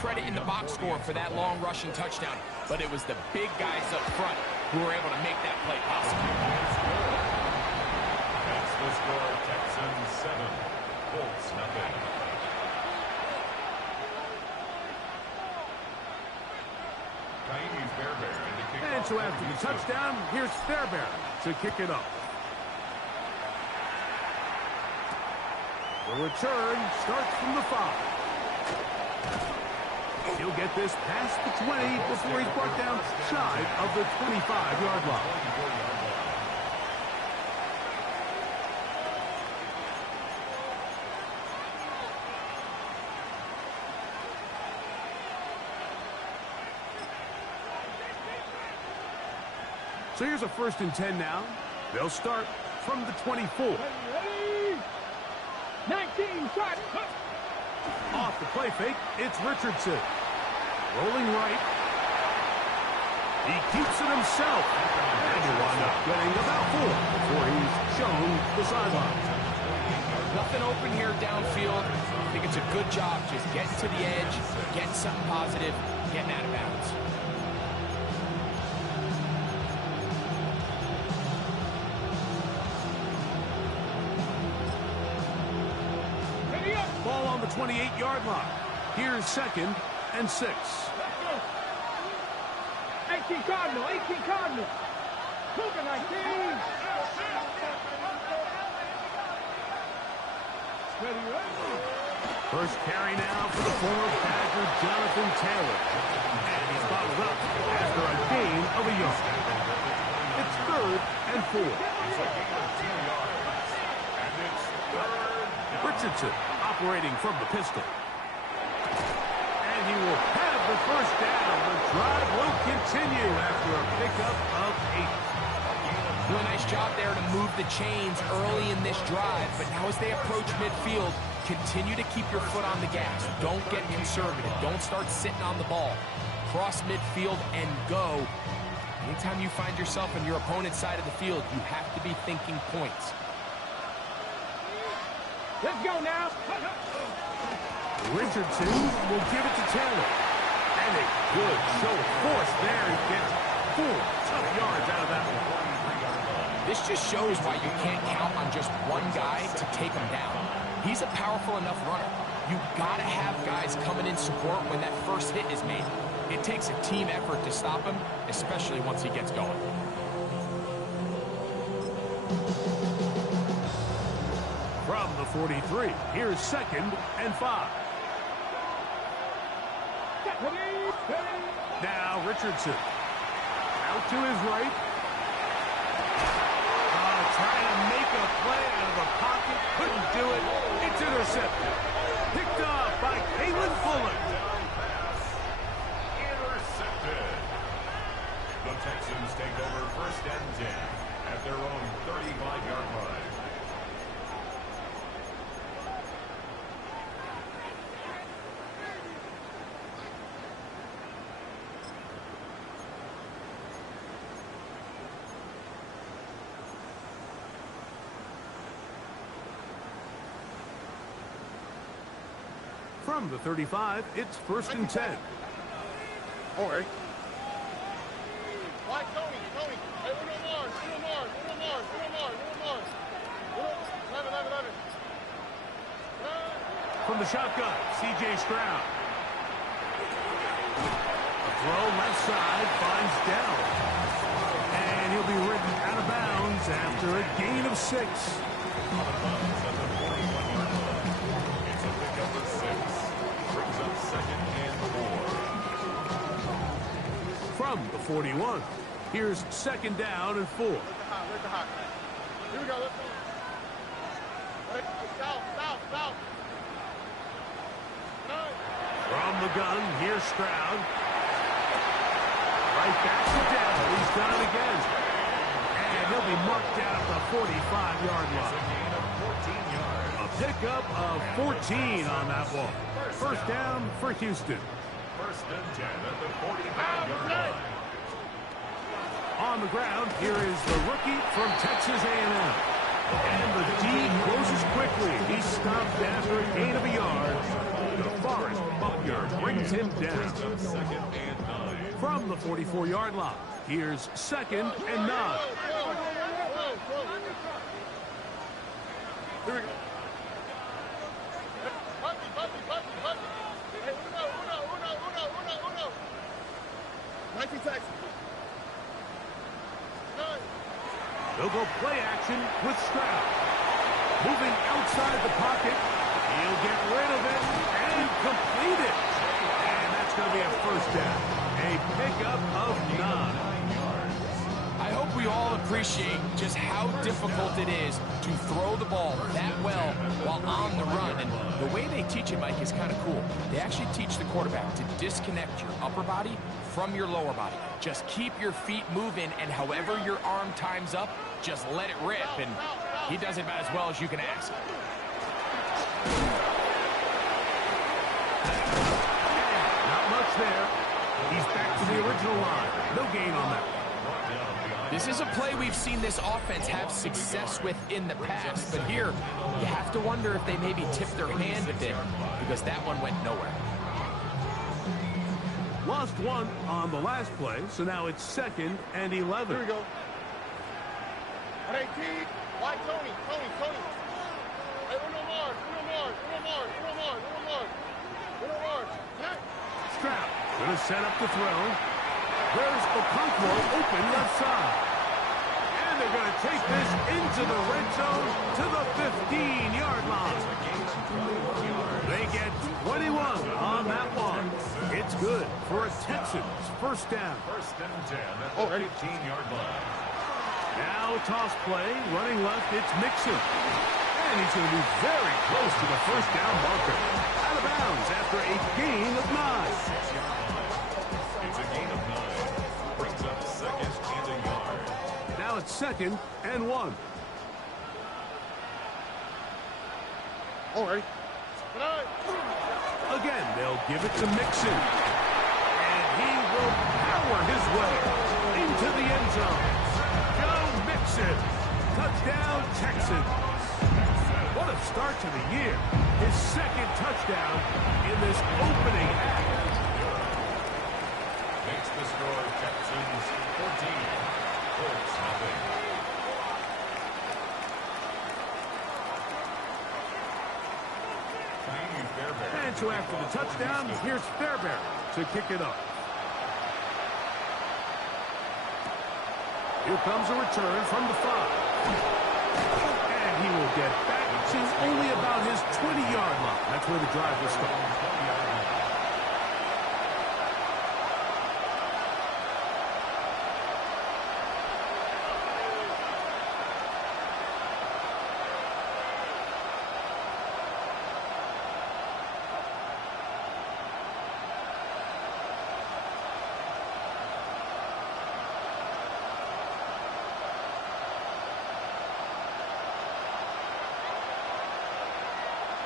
credit in the box score for that long rushing touchdown, but it was the big guys up front who were able to make that play possible. That's the score. Texans 7, Colts nothing. And so after the touchdown, here's Fairbairn to kick it up. The return starts from the 5. He'll get this past the 20 before he's brought down shy of the 25-yard line. So here's a 1st and 10 now. They'll start from the 24. 19, shot. Off the play fake, it's Richardson. Rolling right. He keeps it himself. And he'll wind up getting about 4 before he's shown the sideline. Nothing open here downfield. I think it's a good job just getting to the edge, getting something positive, getting out of bounds. Ball on the 28-yard line. Here's 2nd and 6. 18 Cardinal, 18 Cardinal. Cougar 19. First carry now for the former Badger, Jonathan Taylor. And he's bottled up after a gain of a yard. It's 3rd and 4. Richardson operating from the pistol. And he will have the 1st down. The drive will continue after a pickup of 8. Doing a nice job there to move the chains early in this drive, but now as they approach midfield, continue to keep your foot on the gas. Don't get conservative. Don't start sitting on the ball. Cross midfield and go. Anytime you find yourself on your opponent's side of the field, you have to be thinking points. Let's go now. Richardson will give it to Taylor. And a good show of force there. He gets 4 tough yards out of that one. This just shows why you can't count on just one guy to take him down. He's a powerful enough runner. You've got to have guys coming in support when that first hit is made. It takes a team effort to stop him, especially once he gets going. From the 43, here's 2nd and 5. Now Richardson. Out to his right. Trying to make a play out of the pocket. Couldn't do it. It's intercepted. Picked off by Kalen Fuller. Intercepted. The Texans take over 1st and 10 at their own 35-yard line. From the 35, it's 1st and 10. All right. From the shotgun, C.J. Stroud. A throw left side finds Dell. And he'll be ridden out of bounds after a gain of 6. From the 41, here's 2nd down and 4. Here we go. Let's go. South. From the gun, here's Stroud. Right back to Dell. He's done it again. And he'll be marked down at the 45-yard line. A pickup of 14 on that one. 1st down for Houston. 1st and 10 at the 45-yard line. On the ground, here is the rookie from Texas A&M. And the D closes quickly. He's stopped after a gain of a yard. The Forest Buckeyes Edgar brings him down. Second and 9. From the 44-yard line, here's 2nd and 9. Here we go. Hey, uno. 19 taxi. They'll go play action with Stroud. Moving outside the pocket. He'll get rid of it and complete it. And that's going to be a first down. A pickup of 9. I hope we all appreciate just how difficult it is to throw the ball that well while on the run. And the way they teach it, Mike, is kind of cool. They actually teach the quarterback to disconnect your upper body from your lower body. Just keep your feet moving, and however your arm times up, just let it rip. And he does it about as well as you can ask. Not much there. He's back to the original line. No gain on that. This is a play we've seen this offense have success with in the past, but here you have to wonder if they maybe tipped their hand a bit, because that one went nowhere. Lost one on the last play, so now it's 2nd and 11. Here we go. 18. Why Tony? Hey, uno more. Stroud gonna set up the throw. There's Okonkwo open left side. And they're going to take this into the red zone to the 15-yard line. They get 21 on that one. It's good for a Texans first down. First and 10 at the 15-yard line. Now a toss play. Running left, it's Mixon. And he's going to be very close to the first down marker. Out of bounds after a gain of 9. It's a gain of 9. Brings up 2nd and a yard. Now it's 2nd and 1. Alright. Again, they'll give it to Mixon. And he will power his way into the end zone. Joe Mixon. Touchdown, Texans. What a start to the year. His 2nd touchdown in this opening act. Makes the score Texans 14. Colts nothing. And so after the touchdown, here's Fairbairn to kick it up. Here comes a return from the 5. And he will get back to only about his 20-yard line. That's where the drive will start.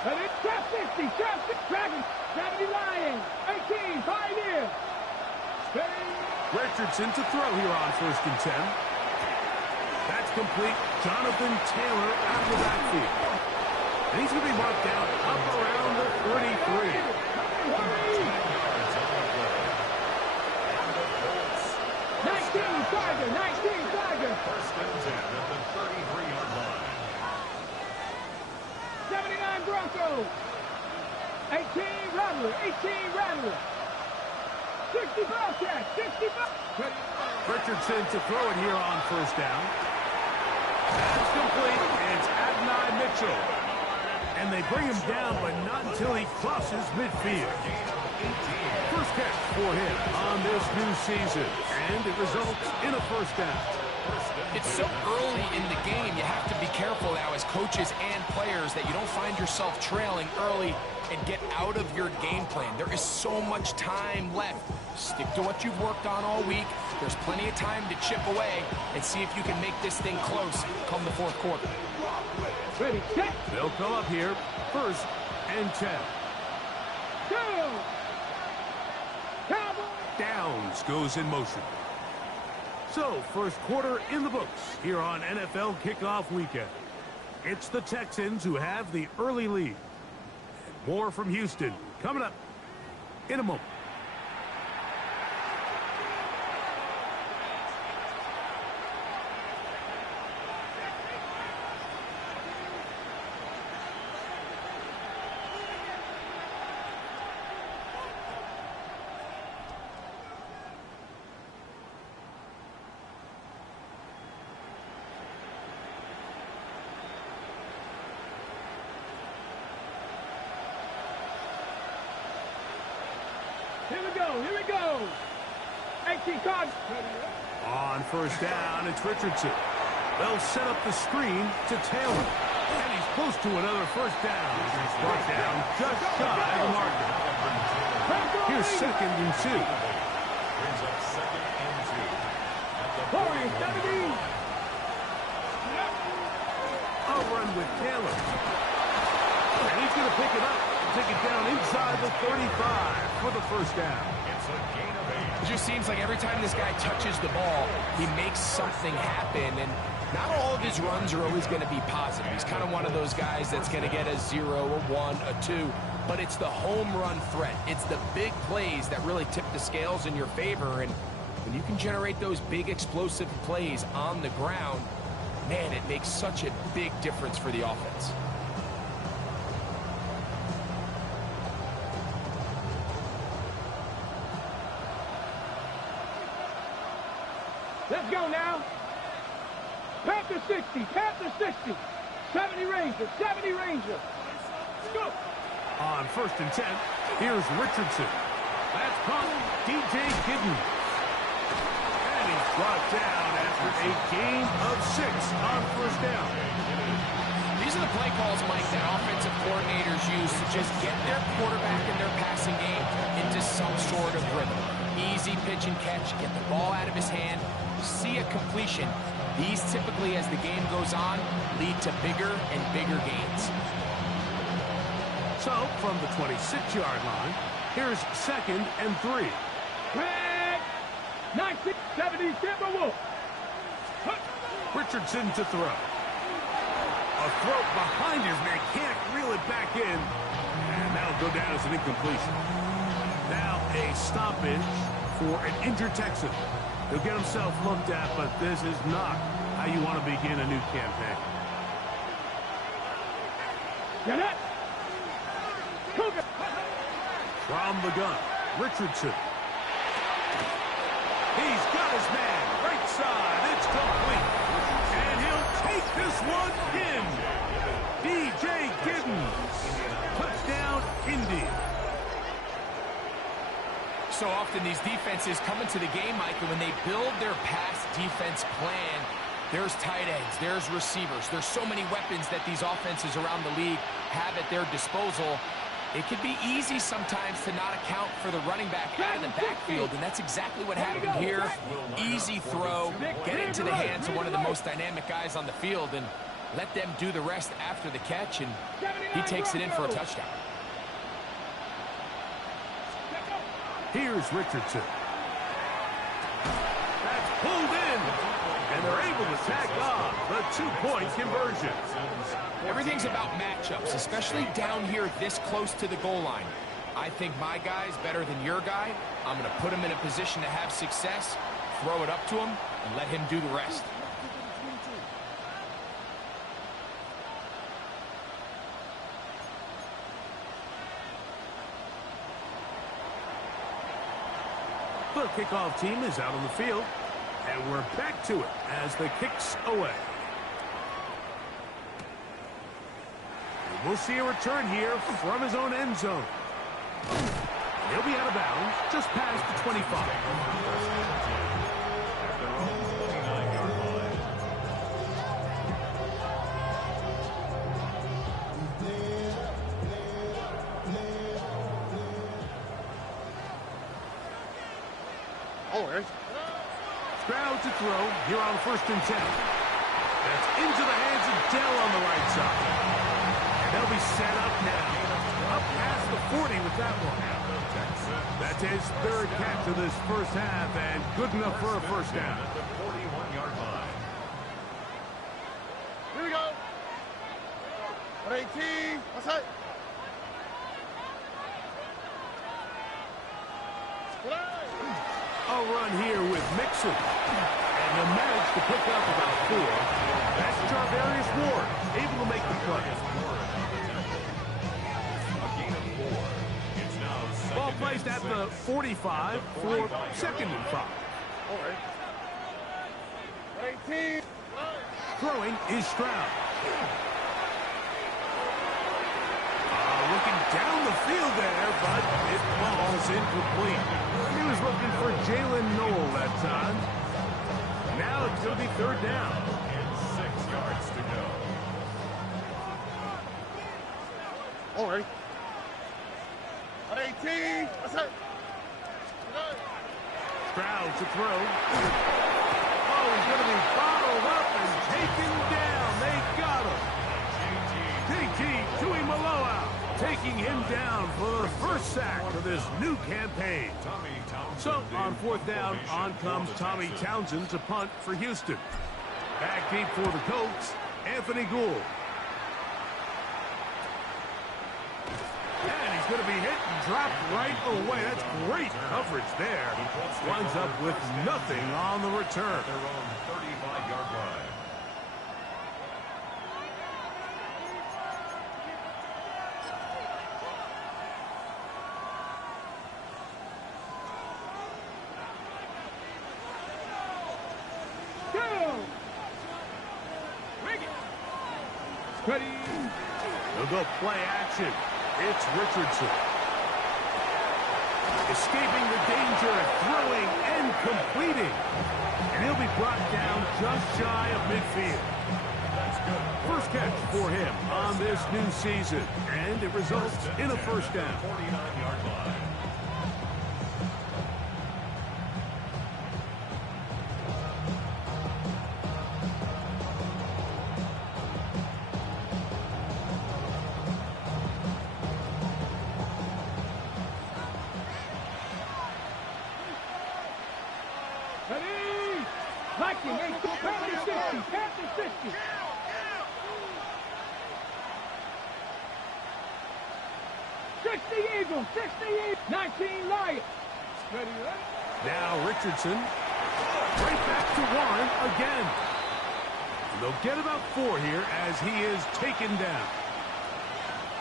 And it's trap 60, Dragon, 70 Lions, 18, Pioneer. Richardson to throw here on 1st and 10. That's complete. Jonathan Taylor out of the backfield. And he's going to be marked down up around the 33. 19 Tiger. First and 10 at the 33-yard line. 79 Broncos. 18 Rattler. 60 Bobcats. 65. Richardson to throw it here on 1st down. That's complete. It's Adonai Mitchell. And they bring him down, but not until he crosses midfield. First catch for him on this new season. And it results in a first down. It's so early in the game, you have to be careful now as coaches and players that you don't find yourself trailing early and get out of your game plan. There is so much time left. Stick to what you've worked on all week. There's plenty of time to chip away and see if you can make this thing close come the 4th quarter. Ready, set, They'll come up here, 1st and 10. go. Cowboys. Downs goes in motion. So, 1st quarter in the books here on NFL Kickoff Weekend. It's the Texans who have the early lead. And more from Houston coming up. in a moment. Here we go. 18 Kangz. On first down, it's Richardson. They'll set up the screen to Taylor. And he's close to another first down. He's brought down just shy of the marker. Here's 2nd and 2. Brings up 2nd and 2. At the Corey, 70. I'll run with Taylor. And he's going to pick it up. Take it down inside the 35 for the first down. It's a gain of 8. It just seems like every time this guy touches the ball, he makes something happen. And not all of his runs are always going to be positive. He's kind of one of those guys that's going to get a 0, a 1, a 2. But it's the home run threat. It's the big plays that really tip the scales in your favor. And when you can generate those big explosive plays on the ground, man, it makes such a big difference for the offense. Let's go now. Panther 60, Panther 60. 70 Ranger, 70 Ranger. Let's go. On first and 10, here's Richardson. That's caught DJ Gidden. And he's brought down after a gain of 6 on first down. These are the play calls, Mike, that offensive coordinators use to just get their quarterback and their passing game into some sort of rhythm. Easy pitch and catch, get the ball out of his hand, see a completion. These typically, as the game goes on, lead to bigger and bigger gains. So, from the 26-yard line, here's 2nd and 3. Craig, 19, 70 Timberwolves. Richardson to throw. A throw behind his man, can't reel it back in. And that'll go down as an incompletion. Now a stoppage for an injured Texan. He'll get himself looked at, but this is not how you want to begin a new campaign. Get it. Cougar. From the gun, Richardson. He's got his man, right side, it's complete. And he'll take this one in. DJ Giddens. Touchdown, Indy. So often these defenses come into the game, Mike, and when they build their pass defense plan, there's tight ends, there's receivers, there's so many weapons that these offenses around the league have at their disposal. It can be easy sometimes to not account for the running back out of the backfield, and that's exactly what happened here. Easy throw, get into the hands of one of the most dynamic guys on the field, and let them do the rest after the catch, and he takes it in for a touchdown. Here's Richardson. That's pulled in. And they're able to tack on the 2-point conversion. Everything's about matchups, especially down here this close to the goal line. I think my guy's better than your guy. I'm going to put him in a position to have success, throw it up to him, and let him do the rest. The kickoff team is out on the field, and we're back to it as the kick's away. And we'll see a return here from his own end zone. He'll be out of bounds just past the 25. At their own 29-yard line. Oh, there's... Crowd to throw here on first and 10. That's into the hands of Dell on the right side. And they'll be set up now. Up past the 40 with that one. That's his third catch of this first half, and good enough for a first down. At the 41-yard line. Here we go. 118. What's that? A run here with Mixon. And he'll manage to pick up about 4. That's Jarvarius Ward, able to make the play. Ball placed at the 45 for 2nd and 5. Throwing is Stroud. Looking down the field there, but it falls incomplete. He was looking for Jalen Noel that time. Now it's going to be 3rd down. And 6 yards to go. All right. 18. What's up? Stroud to throw. Oh, he's going to be bottled up and taken down. They got him. JT Tuimoloau taking him down for the first sack of this new campaign. So, on 4th down, on comes Tommy Townsend to punt for Houston. Back deep for the Colts, Anthony Gould. And he's going to be hit and dropped right away. That's great coverage there. Winds up with nothing on the return. Their own 35-yard line. Ready. They'll go play action. It's Richardson. Escaping the danger, throwing and completing. And he'll be brought down just shy of midfield. First catch for him on this new season. And it results in a first down. 49-yard line. Ready. Viking, 50, 50. Eagles, 60, 19 Lions. Ready, Now Richardson. Right back to Warren again. And they'll get about 4 here as he is taken down.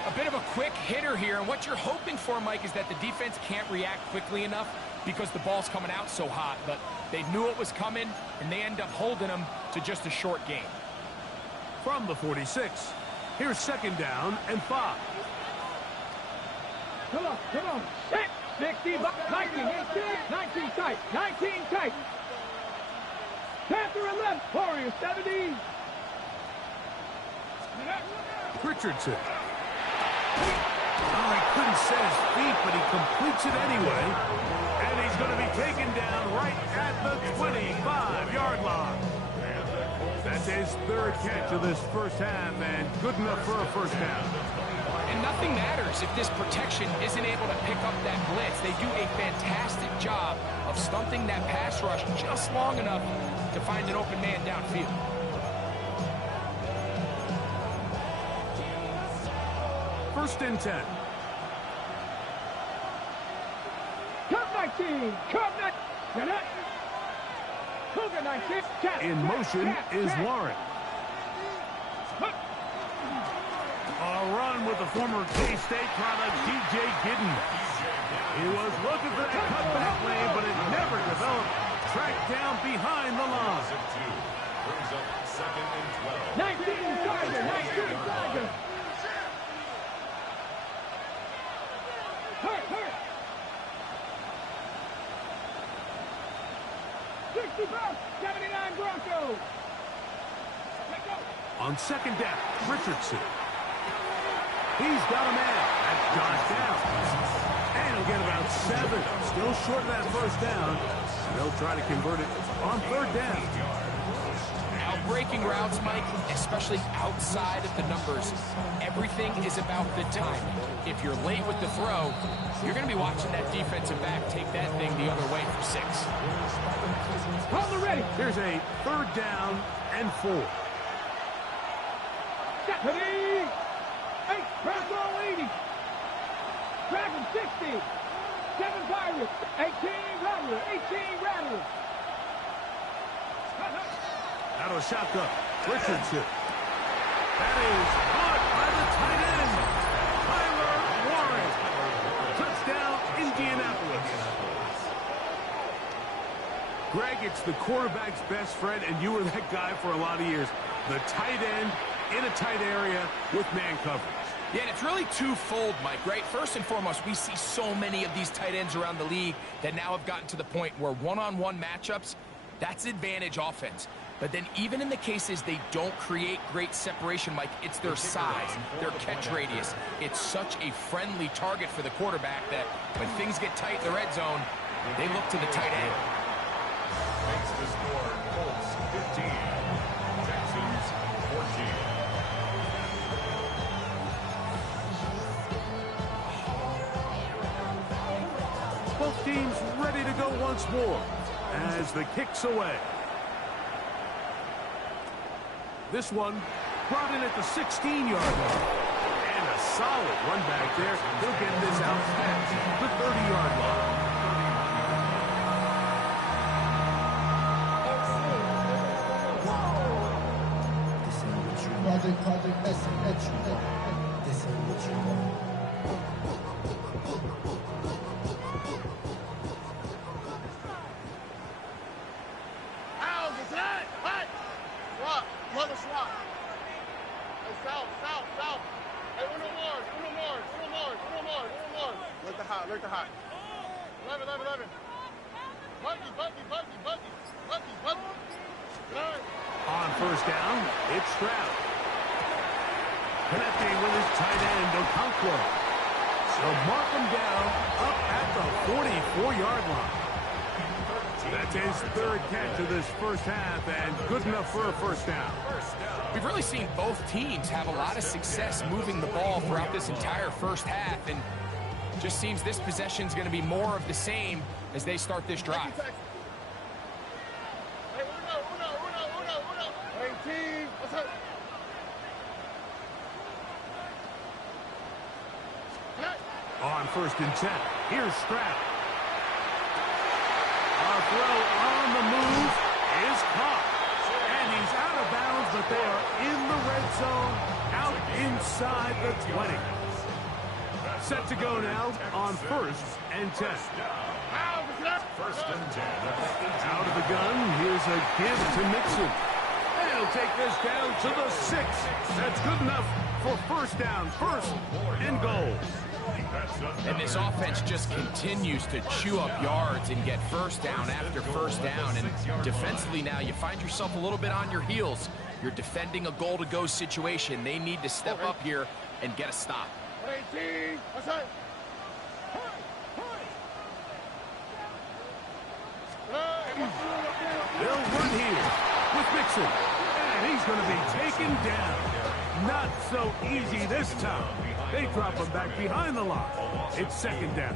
A bit of a quick hitter here, and what you're hoping for, Mike, is that the defense can't react quickly enough because the ball's coming out so hot, but they knew it was coming, and they end up holding them to just a short game. From the 46, here's 2nd down and 5. Come on. 60, Viking, 18, 19 tight, 19 tight. Panther 11, Warriors 70. Richardson. Oh, he couldn't set his feet, but he completes it anyway. And he's going to be taken down right at the 25-yard line. That's his 3rd catch of this first half, and good enough for a first down. And nothing matters if this protection isn't able to pick up that blitz. They do a fantastic job of stunting that pass rush just long enough to find an open man downfield. First and 10. Come 19, come 19. Cougar 19. In motion is Warren. A run with the former K-State product, DJ Gidden. He was looking for that cutback lane, but it never developed. Tracked down behind the line. Brings up 2nd and 12. 19 Tiger, 19 Tiger. Hurt. 65, 79 Broncos. Let's go. On 2nd down, Richardson. He's got a man. That's Josh down. And he'll get about 7. Still short of that first down. And they'll try to convert it on 3rd down. Now, breaking routes, Mike, especially outside of the numbers, everything is about the timing. If you're late with the throw, you're going to be watching that defensive back take that thing the other way for 6. Hold the ready. Here's a 3rd down and 4. Ready. 8, Bronco 80. Dragon 60. 7 Pirates. 18. Rattler. 18, Rattler. Out of a shotgun. Richardson. That is caught by the tight end. Tyler Warren. Touchdown, Indianapolis. Greg, it's the quarterback's best friend, and you were that guy for a lot of years. The tight end in a tight area with man coverage. Yeah, and it's really twofold, Mike, right? First and foremost, we see so many of these tight ends around the league that now have gotten to the point where one-on-one matchups, that's advantage offense. But then even in the cases they don't create great separation, Mike, it's their size, their catch radius. It's such a friendly target for the quarterback that when things get tight in the red zone, they look to the tight end. Makes the score Colts 15, Texans 14. Both teams ready to go once more as the kick's away. This one brought in at the 16-yard line. And a solid run back there. He'll get this out past the 30-yard line. Alert the hot. 11. Buggy. On first down, it's Stroud. Connecting with his tight end, Okonkwo. So mark him down up at the 44-yard line. That's his third catch of this first half, and good enough for a first down. We've really seen both teams have a lot of success moving the ball throughout this entire first half, and just seems this possession's going to be more of the same as they start this drive. On first and 10, here's Stroud. A throw on the move is caught. And he's out of bounds, but they are in the red zone, out inside the 20. Set to go now on first and 10. First and 10. Out of the gun, here's a give to Mixon. And he'll take this down to the 6. That's good enough for first down, first and goal. And this offense just continues to chew up yards and get first down after first down. And defensively now, you find yourself a little bit on your heels. You're defending a goal-to-go situation. They need to step up here and get a stop. 18. What's that? They'll run here with Mixon. And he's going to be taken down. Not so easy this time. They drop him back behind the line. It's second down.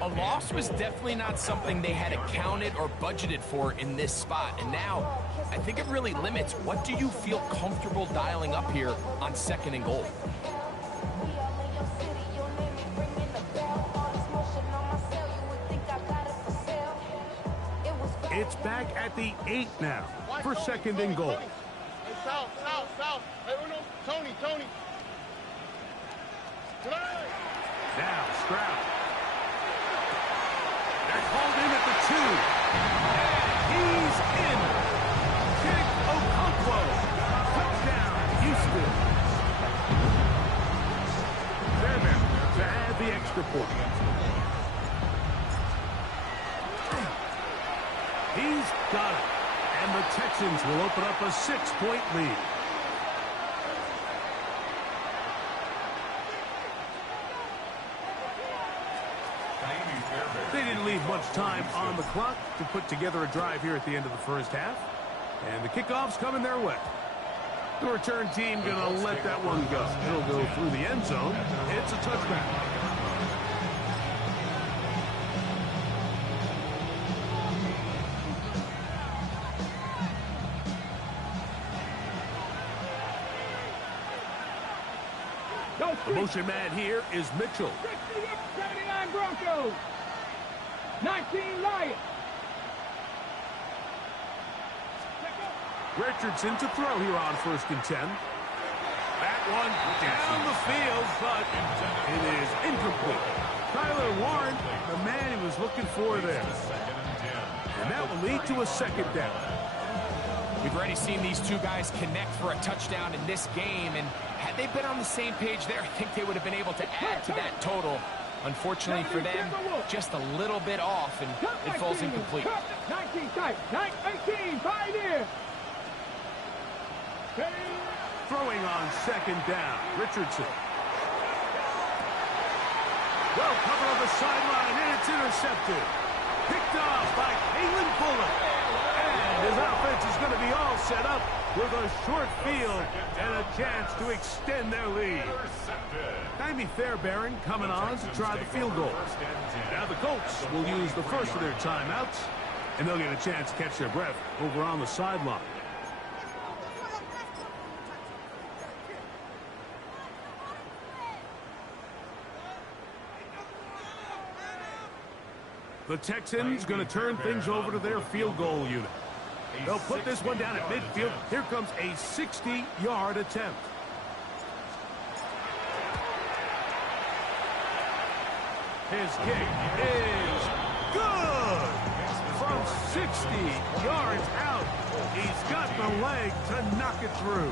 A loss was definitely not something they had accounted or budgeted for in this spot. And now, I think it really limits what do you feel comfortable dialing up here on second and goal. It's back at the 8 now for second and goal. South. Hey, Tony. Now Stroud. They're called in at the 2. And he's in. Kick Okonkwo. Touchdown, Houston. Fairbairn to add the extra point. He's got it. And the Texans will open up a 6-point lead. They didn't leave much time on the clock to put together a drive here at the end of the first half. And the kickoff's coming their way. The return team going to let that one go. It'll go through the end zone. It's a touchback. The motion man here is Mitchell. 79 Broncos. 19 Lions. Richardson to throw here on 1st and 10. That one down the field, but it is incomplete. Tyler Warren, the man he was looking for there. And that will lead to a 2nd down. We've already seen these two guys connect for a touchdown in this game, and had they been on the same page there, I think they would have been able to add to that total. Unfortunately for them, just a little bit off, and it falls incomplete. 19 tight, 18, 5 in. Throwing on 2nd down, Richardson. Well covered on the sideline, and it's intercepted. Picked off by Kalen Bullock. And his offense is going to be all set up with a short field and a chance to extend their lead. Timmy Fairbairn coming on to try the field goal. Now the Colts will use the first of their timeouts, and they'll get a chance to catch their breath over on the sideline. The Texans going to turn things over to their field goal unit. They'll put this one down at midfield. Here comes a 60-yard attempt. His kick is good. From 60 yards out, he's got the leg to knock it through.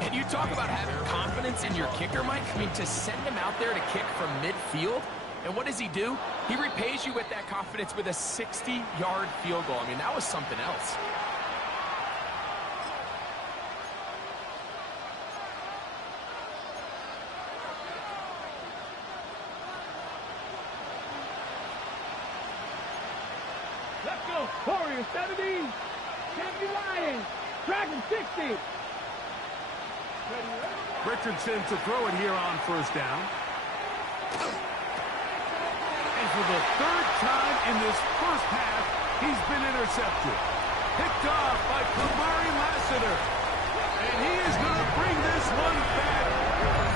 And you talk about having confidence in your kicker, Mike. I mean, to send him out there to kick from midfield, and what does he do? He repays you with that confidence with a 60-yard field goal. I mean, that was something else. Let's go. Warriors 70. 70 Lions. Dragon 60. Richardson to throw it here on 1st down. And for the 3rd time in this 1st half, he's been intercepted. Picked off by Kamari Lassiter. And he is going to bring this one back.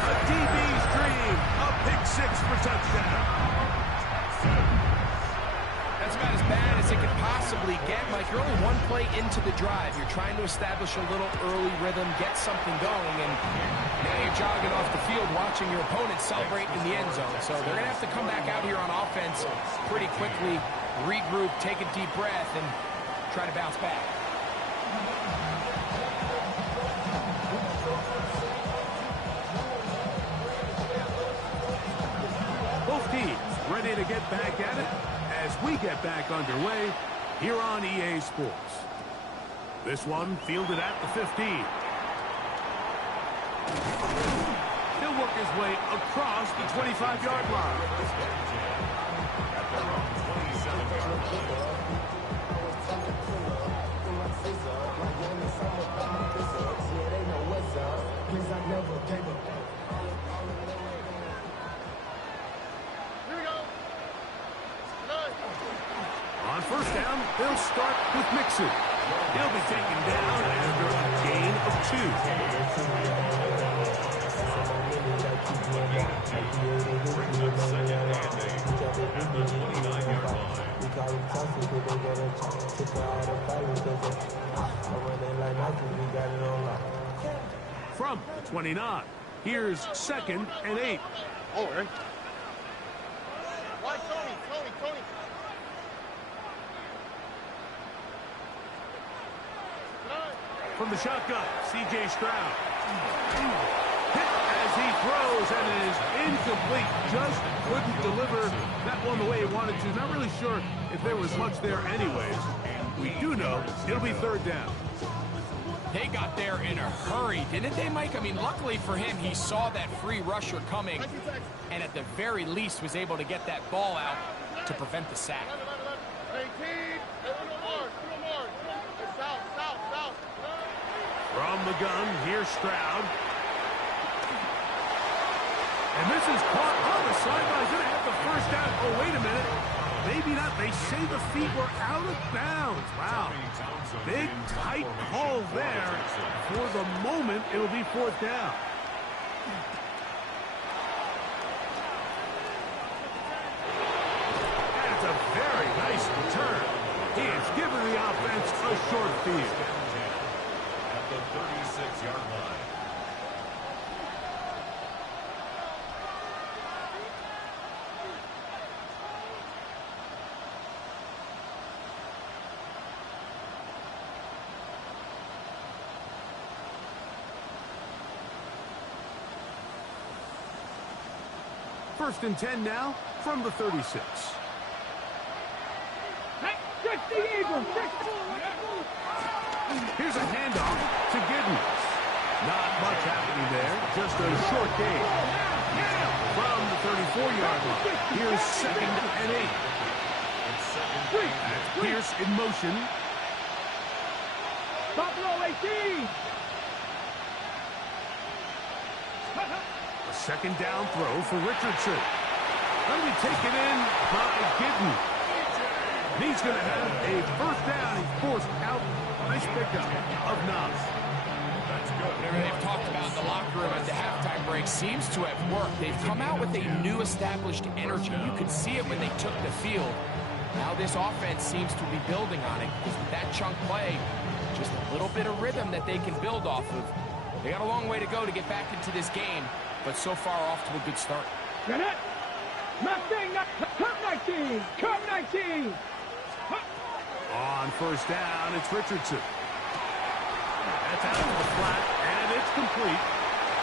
A DB's dream. A pick 6 for touchdown. That's about as bad as it could possibly get. Like, you're only one play into the drive. You're trying to establish a little early rhythm, get something going, and now you're jogging off the field watching your opponent celebrate in the end zone. So they're going to have to come back out here on offense pretty quickly, regroup, take a deep breath, and try to bounce back. Both teams ready to get back at it as we get back underway here on EA Sports. This one fielded at the 15. He'll work his way across the 25-yard line. On 1st down, they'll start with Mixon. He'll be taken down after a gain of 2. From the 29, here's 2nd and 8. Oh, right. Why Tony? From the shotgun, C.J. Stroud. Hit as he throws, and it is incomplete. Just couldn't deliver that one the way he wanted to. Not really sure if there was much there anyways. We do know it'll be 3rd down. They got there in a hurry, didn't they, Mike? I mean, luckily for him, he saw that free rusher coming, and at the very least was able to get that ball out to prevent the sack. 18. South. From the gun, here's Stroud. And this is caught on the sideline. He's going to have the 1st down. Oh, wait a minute. Maybe not. They say the feet were out of bounds. Wow. Big, tight call there. For the moment, it'll be 4th down. And it's a Nice return. He has given the offense a short field. At the 36-yard line. First and 10 now from the 36. Here's a handoff to Giddens. Not much happening there, just a short gain. From the 34-yard line, here's second and 8. That's Pierce in motion. Buffalo 18. A second down throw for Richardson. Going to be taken in by Giddens. And he's going to have a first down. He's forced out. Nice pickup of 9. That's good. Whatever they've talked about in the locker room at the halftime break seems to have worked. They've come out with a new established energy. You could see it when they took the field. Now this offense seems to be building on it because with that chunk play, just a little bit of rhythm that they can build off of. They got a long way to go to get back into this game, but so far off to a good start. Get it? Nothing. Come 19. Come 19. On first down, it's Richardson. That's out of the flat, and it's complete.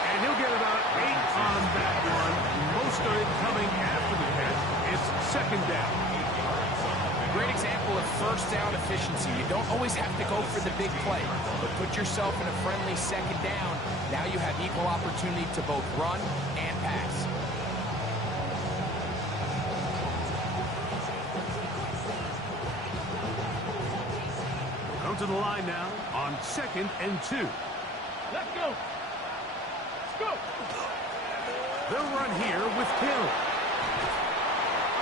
And he'll get about 8 on that one. Most of it coming after the catch. It's second down. Great example of first down efficiency. You don't always have to go for the big play, but put yourself in a friendly second down. Now you have equal opportunity to both run and pass. Come to the line now on second and 2. Let's go. Let's go. They'll run here with Hill.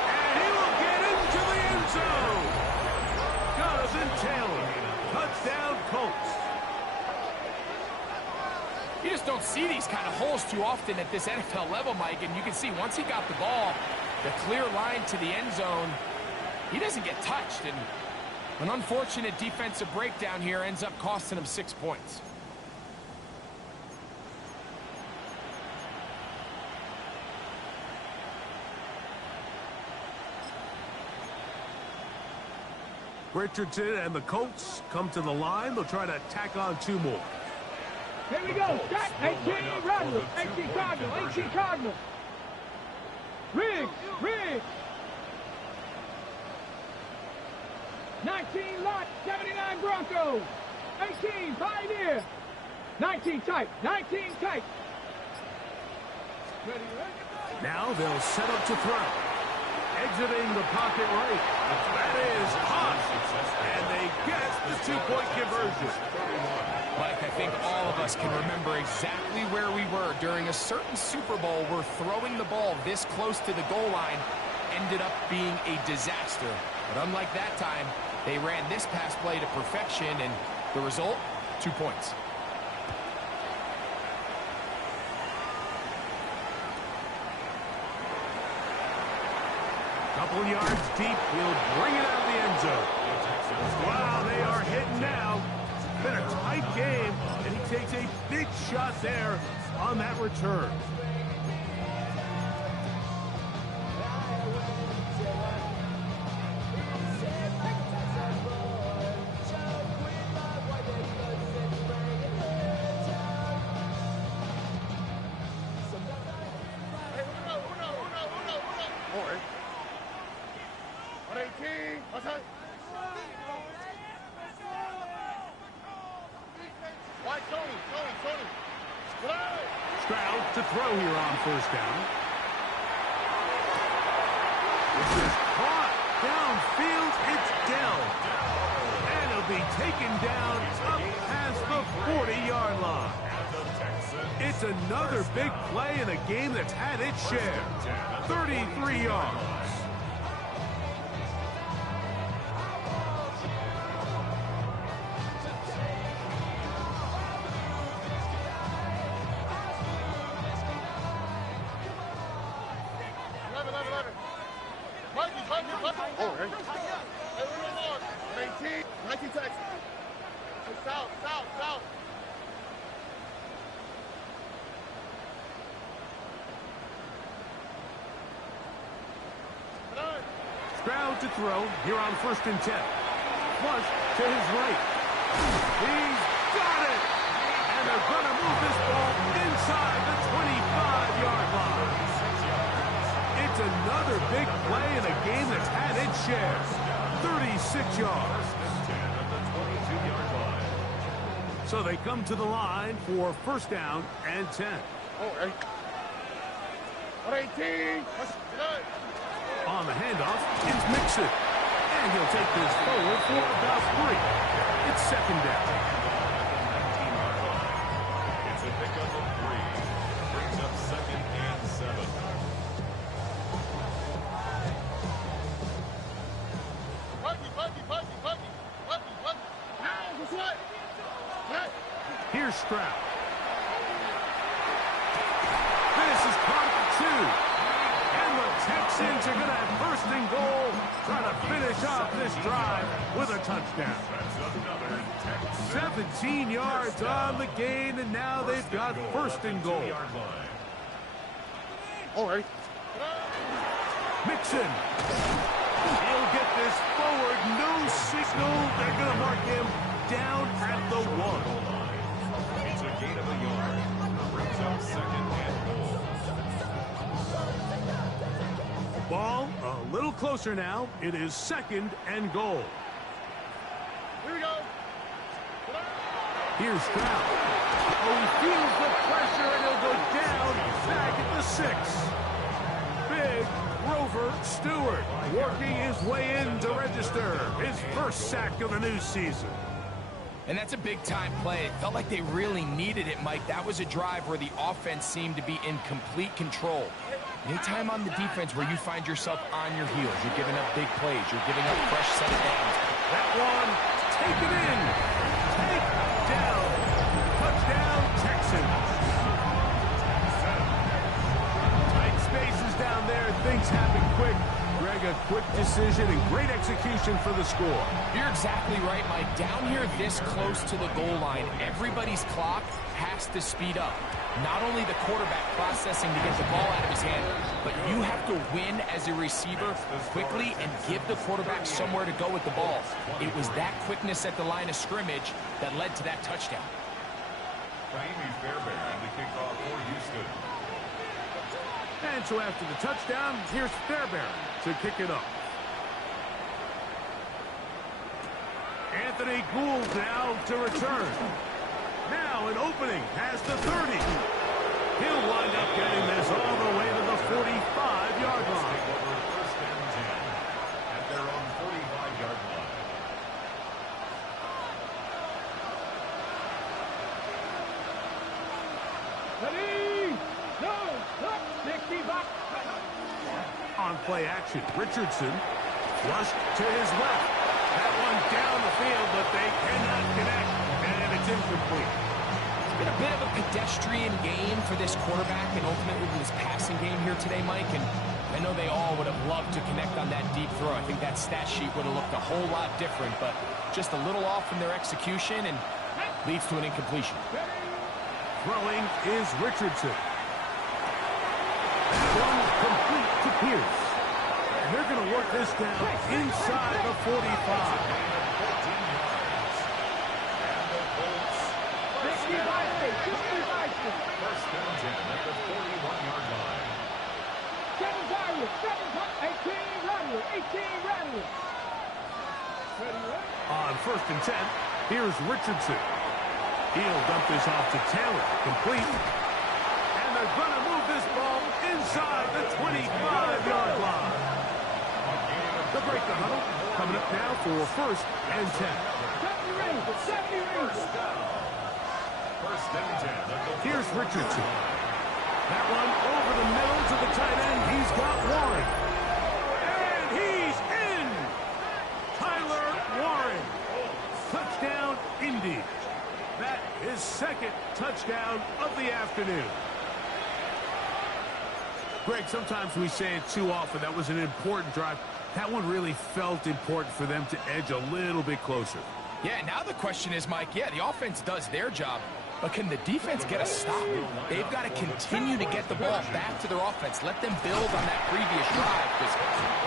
And he will get into the end zone. Jonathan Taylor. Touchdown, Colts. You just don't see these kind of holes too often at this NFL level, Mike, and you can see once he got the ball, the clear line to the end zone, he doesn't get touched, and an unfortunate defensive breakdown here ends up costing him 6 points. Richardson and the Colts come to the line. They'll try to tack on 2 more. Here we go. Set. 18 Cardinals. 18 Cardinals. 18 Cardinals. Riggs. Riggs. 19 Lot. 79 Broncos. 18 Pioneer. 19 tight. 19 tight. Now they'll set up to throw. Exiting the pocket right. That is hot. And they get the 2-point conversion. Mike, I think all of us can remember exactly where we were during a certain Super Bowl where throwing the ball this close to the goal line ended up being a disaster. But unlike that time, they ran this pass play to perfection, and the result, 2 points. Couple yards deep, he'll bring it out of the end zone. Wow, they are hitting now. Been a tight game, and he takes a big shot there on that return. Stroud to throw here on first down. This is caught downfield. It's Dell. And it'll be taken down up past the 40-yard line. It's another big play in a game that's had its share. 33 yards. 19 Texas. South, south, south. Stroud to throw here on 1st and 10. Flush to his right. He's got it! And they're going to move this ball inside the 25-yard line. It's another big play in a game that's had its share. 36 yards. So they come to the line for 1st down and 10. Oh, hey. 118. On the handoff, it's Mixon. And he'll take this forward for about 3. It's 2nd down. It's a pickup of 3. Brings up 2nd and 7. Here's Stroud. This is caught for 2. And the Texans are going to have 1st and goal, trying to finish off this drive with a touchdown. 17 yards on the gain, and now they've got 1st and goal. All right. Mixon. He'll get this forward. No signal. They're going to mark him down at the 1. It's a gain of a yard. Brings up 2nd and goal. Ball a little closer now. It is 2nd and goal. Here we go. Here's Stroud. Oh, he feels the pressure, and he'll go down back at the 6. Big Grover Stewart working his way in to register his 1st sack of the new season. And that's a big-time play. It felt like they really needed it, Mike. That was a drive where the offense seemed to be in complete control. Anytime on the defense where you find yourself on your heels, you're giving up big plays, you're giving up fresh set of downs. That one, take it in. Take down. Touchdown, Texans. Tight spaces down there. Things happen quick. Greg, a quick decision and great execution for the score. You're exactly right, Mike. Down here this close to the goal line, everybody's clock has to speed up. Not only the quarterback processing to get the ball out of his hand, but you have to win as a receiver quickly and give the quarterback somewhere to go with the ball. It was that quickness at the line of scrimmage that led to that touchdown. Amy Fairbairn to kick off for Houston. And so after the touchdown, here's Fairbairn to kick it up. Anthony Gould now to return. Now an opening has the 30. He'll wind up getting this all the way to the 45-yard line. Over 1st and 10 at their own 45-yard line. Ready? Go! Up! 60 bucks! On play action, Richardson flushed to his left. That one down the field, but they cannot connect, and it's incomplete. It's been a bit of a pedestrian game for this quarterback and ultimately this passing game here today, Mike. And I know they all would have loved to connect on that deep throw. I think that stat sheet would have looked a whole lot different, but just a little off in their execution and leads to an incompletion. Throwing is Richardson. One complete to Pierce. And they're going to work this down inside the 45. 14 yards. And the Colts. 1st and 10 at the 41-yard line. 7 Rattler, 18 Rattler, 18 Rattler. On 1st and 10, here's Richardson. He'll dump this off to Taylor. Complete. And they're going to move this ball inside the 25-yard line. The break the huddle. Coming up now for 1st and 10. 70 rings, 70 rings. 1st and 10. Here's Richardson. That one over the middle to the tight end. He's got Warren. And he's in! Tyler Warren. Touchdown, Indy. That is 2nd touchdown of the afternoon. Greg, sometimes we say it too often. That was an important drive. That one really felt important for them to edge a little bit closer. Yeah, now the question is, Mike, yeah, the offense does their job, but can the defense get a stop? They've got to continue to get the ball back to their offense. Let them build on that previous drive because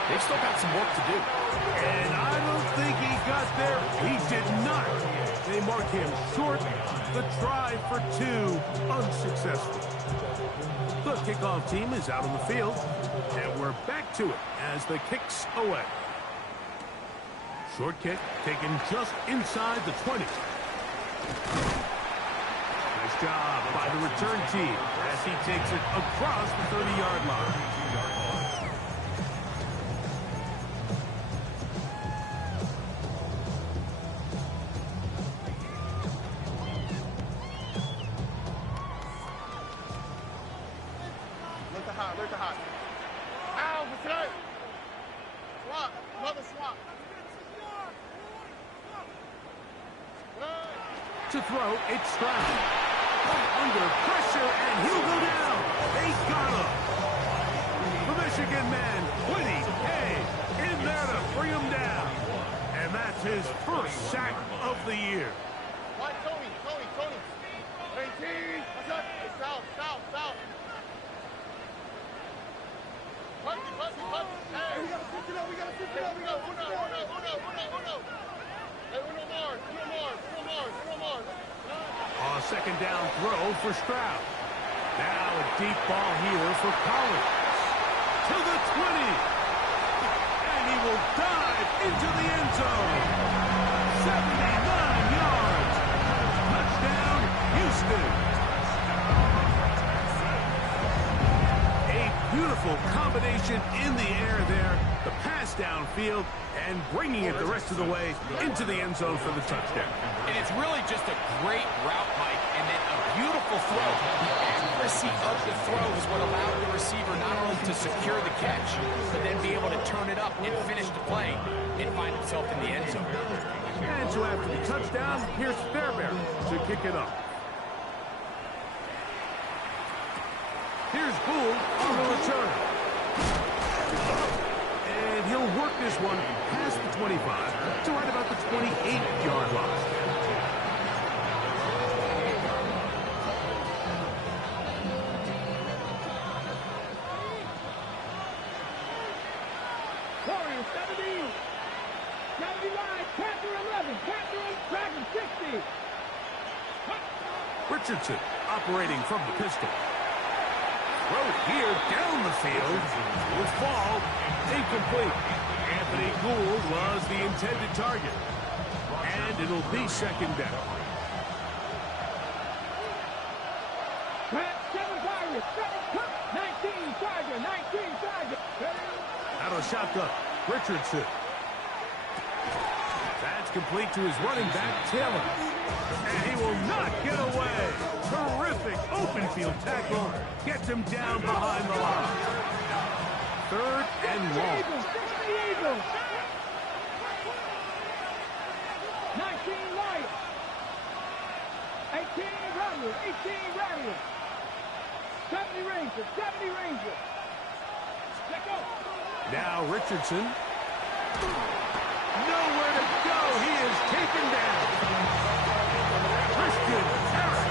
they've still got some work to do. And I don't think he got there. He did not. They mark him short. The try for 2, unsuccessful. The kickoff team is out on the field, and we're back to it as the kick's away. Short kick taken just inside the 20. Nice job by the return team as he takes it across the 30-yard line. Look at hot. Ow, what's that? Swap, another swap. To throw, it's Stroud. Under pressure, and he'll go down. They got him. The Michigan man, Quiddy Hay, in there to bring him down. And that's his first sack of the year. Why, Tony. 18. What's up? Hey, south. Punch it. Hey. We gotta switch it up. Uno. Hey, Uno Mars. Second down throw for Stroud. Now a deep ball here for Collins. To the 20. And he will dive into the end zone. 79 yards. Touchdown, Houston. A beautiful combination in the air there. The pass downfield and bringing it the rest of the way into the end zone for the touchdown. And it's really just a great route, Mike, and then a beautiful throw. The accuracy of the throw is what allowed the receiver not only to secure the catch, but then be able to turn it up and finish the play and find himself in the end zone. And so after the touchdown, here's Fairbairn to kick it up. Here's Gould on the return. And he'll work this one past the 25 to right about the 28-yard line. Warriors 70. 79. Panther 11. Panther Dragon 60. Richardson operating from the pistol. Throw here down the field. Will fall. Incomplete. Anthony Gould was the intended target. And it'll be second down. 7 Warriors. 7 Cup. 19 Tiger. 19 Tiger. Out of shotgun. Richardson. That's complete to his running back, Taylor. And he will not get away. Terrific open field tackle. Gets him down behind the line. 3rd and long. 60 Eagles. 19 Lions. 18 Rebels. 18 Rebels. 70 Rangers. 70 Rangers. Let go. Now Richardson. Nowhere to go. He is taken down. Christian Harris.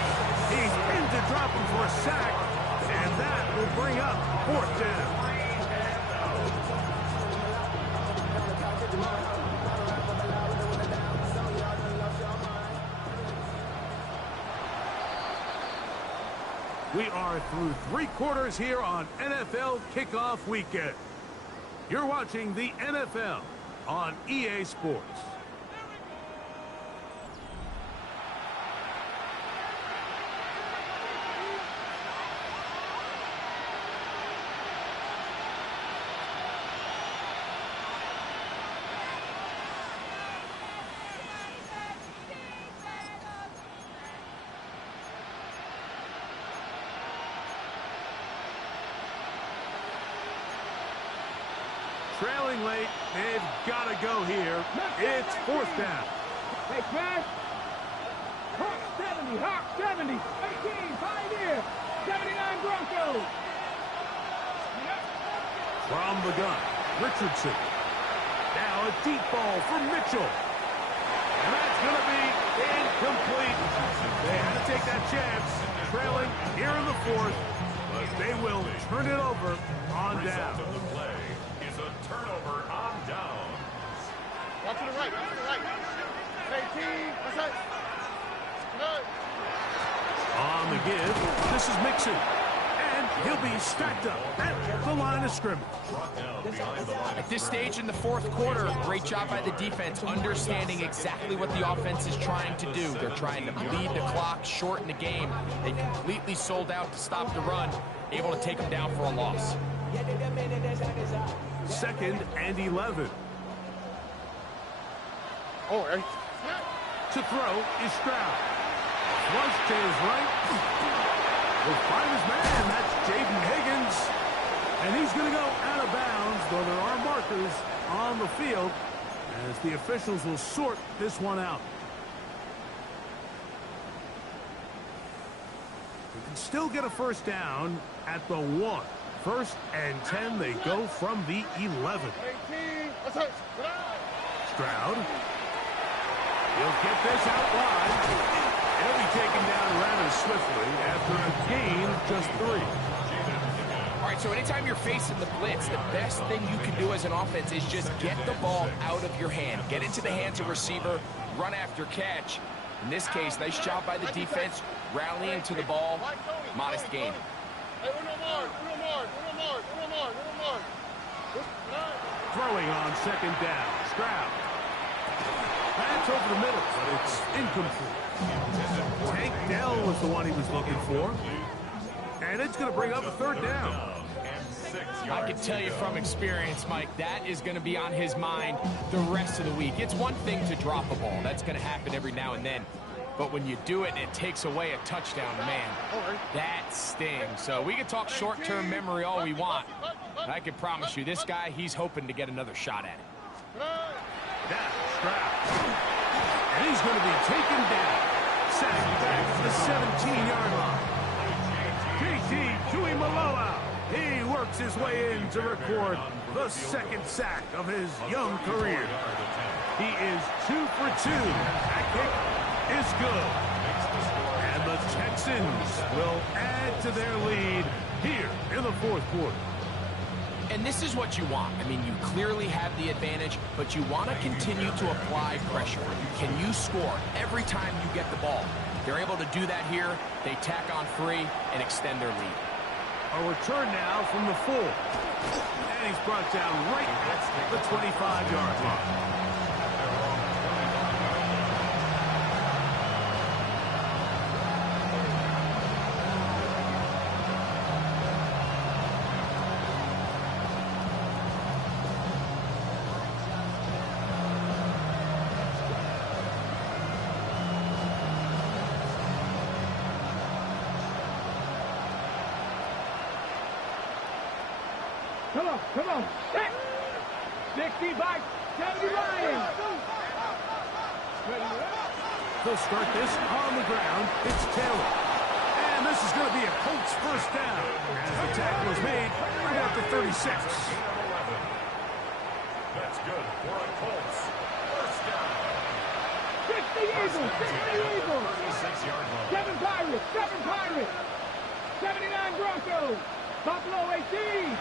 He's in to drop him for a sack. And that will bring up 4th down. We are through 3 quarters here on NFL Kickoff Weekend. You're watching the NFL on EA Sports. Trailing late, they've got to go here. It's 4th down. Hey, Crash. Hawk 70. Hawk 70. 18 Pioneer. 79 Broncos. From the gun, Richardson. Now a deep ball for Mitchell. And that's going to be incomplete. They had to take that chance, trailing here in the fourth, but they will turn it over on down. Result of the play is a turnover on downs. Watch to the right. Watch to the right. 18. That's it. Good. On the give, this is Mixon. And he'll be stacked up at the line of scrimmage. At this stage in the fourth quarter, great job by the defense, understanding exactly what the offense is trying to do. They're trying to bleed the clock, shorten the game. They completely sold out to stop the run, able to take them down for a loss. 2nd and 11. Oh, hey. To throw is Stroud. Flush to his right. Will find his man. That's Jaden Higgins. And he's going to go out of bounds, though there are markers on the field, as the officials will sort this one out. They can still get a first down at the 1. 1st and 10, they go from the 11. 18. That's it. Stroud. He'll get this out wide. He'll be taken down rather swiftly after a gain of just 3. All right, so anytime you're facing the blitz, the best thing you can do as an offense is just get the ball out of your hand. Get into the hands of receiver, run after catch. In this case, nice job by the defense, rallying to the ball. Modest gain. Hey, uno more. Throwing on 2nd down. Stroud. That's over the middle, but it's incomplete. Tank Dell was the one he was looking for. And it's going to bring up a 3rd down. I can tell you from experience, Mike, that is going to be on his mind the rest of the week. It's one thing to drop a ball. That's going to happen every now and then. But when you do it and it takes away a touchdown, man, that stings. So we can talk short-term memory all we want. But I can promise you, this guy, he's hoping to get another shot at it. That's Stroud. And he's going to be taken down. Sacked back to the 17-yard line. JT Tuimoloau. He works his way in to record the 2nd sack of his young career. He is 2 for 2. That kick is good. And the Texans will add to their lead here in the fourth quarter. And this is what you want. I mean, you clearly have the advantage, but you want to continue to apply pressure. Can you score every time you get the ball? They're able to do that here. They tack on 3 and extend their lead. A return now from the 4. And he's brought down right at the 25-yard line. Come on. 65, 70 Lions. They'll start this on the ground. It's Taylor. And this is going to be a Colts first down as the tackle is made right at the 36. That's good for a Colts first down. 60 Eagles, 36-yard line. 7 Pirates. 79 Broncos. Buffalo 18.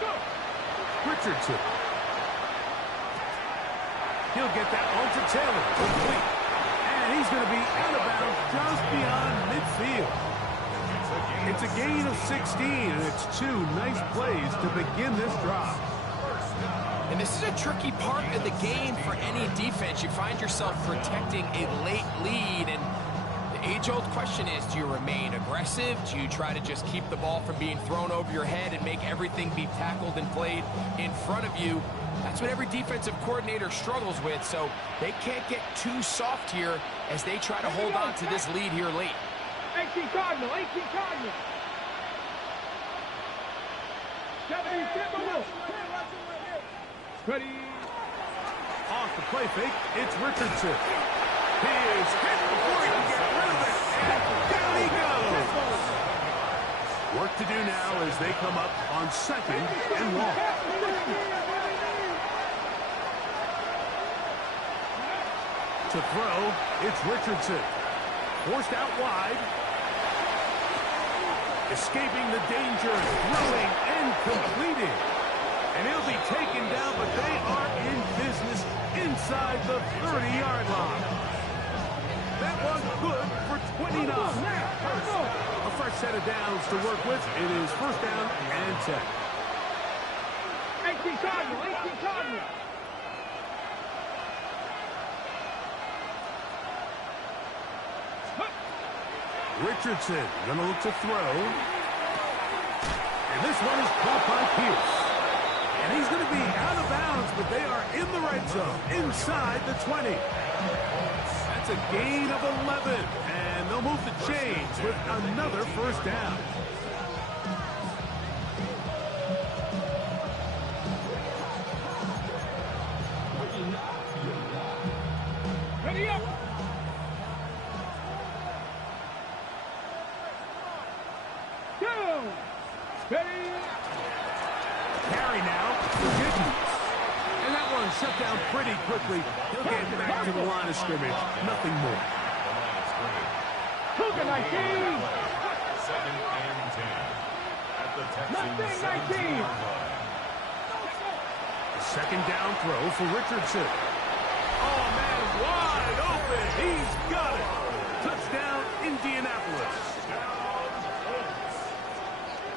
Go. Richardson. He'll get that one to Taylor. Complete. And he's going to be out of bounds just beyond midfield. It's a gain of 16, and it's 2 nice plays to begin this drive. And this is a tricky part of the game for any defense. You find yourself protecting a late lead, and the age-old question is, do you remain aggressive? Do you try to just keep the ball from being thrown over your head and make everything be tackled and played in front of you? That's what every defensive coordinator struggles with, so they can't get too soft here as they try to hold on to this lead here late. 18 Cardinal. 70 Timberwolves. Ready. Off the play fake, it's Richardson. He is hit before he can get rid of it, and down he goes. Work to do now as they come up on 2nd and long. To throw, it's Richardson. Forced out wide. Escaping the danger, throwing and completing. And he'll be taken down, but they are in business inside the 30-yard line. That was good for 29. A fresh set of downs to work with. It is first down and 10. 18 Cardinal, 18 Cardinal. Richardson gonna look to throw. And this one is caught by Pierce. And he's going to be out of bounds, but they are in the red zone, inside the 20. That's a gain of 11, and they'll move the chains with another first down. Ready up. Go. Steady. Carry now for Higgins. And that one shut down pretty quickly. He'll get back to the line of scrimmage. Nothing more. Cougar 19. Second and 10. At the Texans' 19. 17-yard line. A second down throw for Richardson. Oh, man, wide open. He's got it. Touchdown, Indianapolis.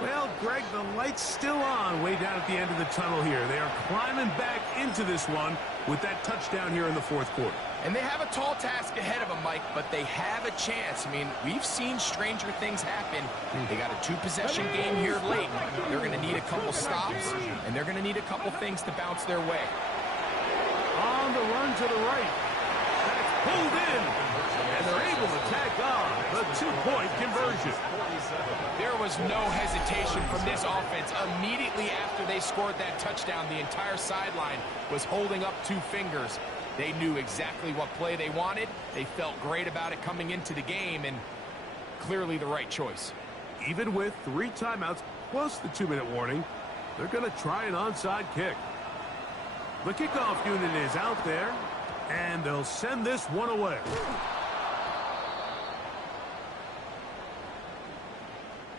Well, Greg, the light's still on way down at the end of the tunnel here. They are climbing back into this one with that touchdown here in the fourth quarter. And they have a tall task ahead of them, Mike, but they have a chance. I mean, we've seen stranger things happen. They got a two-possession game here late. They're going to need a couple stops, and they're going to need a couple things to bounce their way. On the run to the right. That's pulled in. And they're able to tack on the two-point conversion. There was no hesitation from this offense. Immediately after they scored that touchdown, the entire sideline was holding up two fingers. They knew exactly what play they wanted. They felt great about it coming into the game, and clearly the right choice. Even with 3 timeouts plus the 2-minute warning, they're going to try an onside kick. The kickoff unit is out there, and they'll send this one away.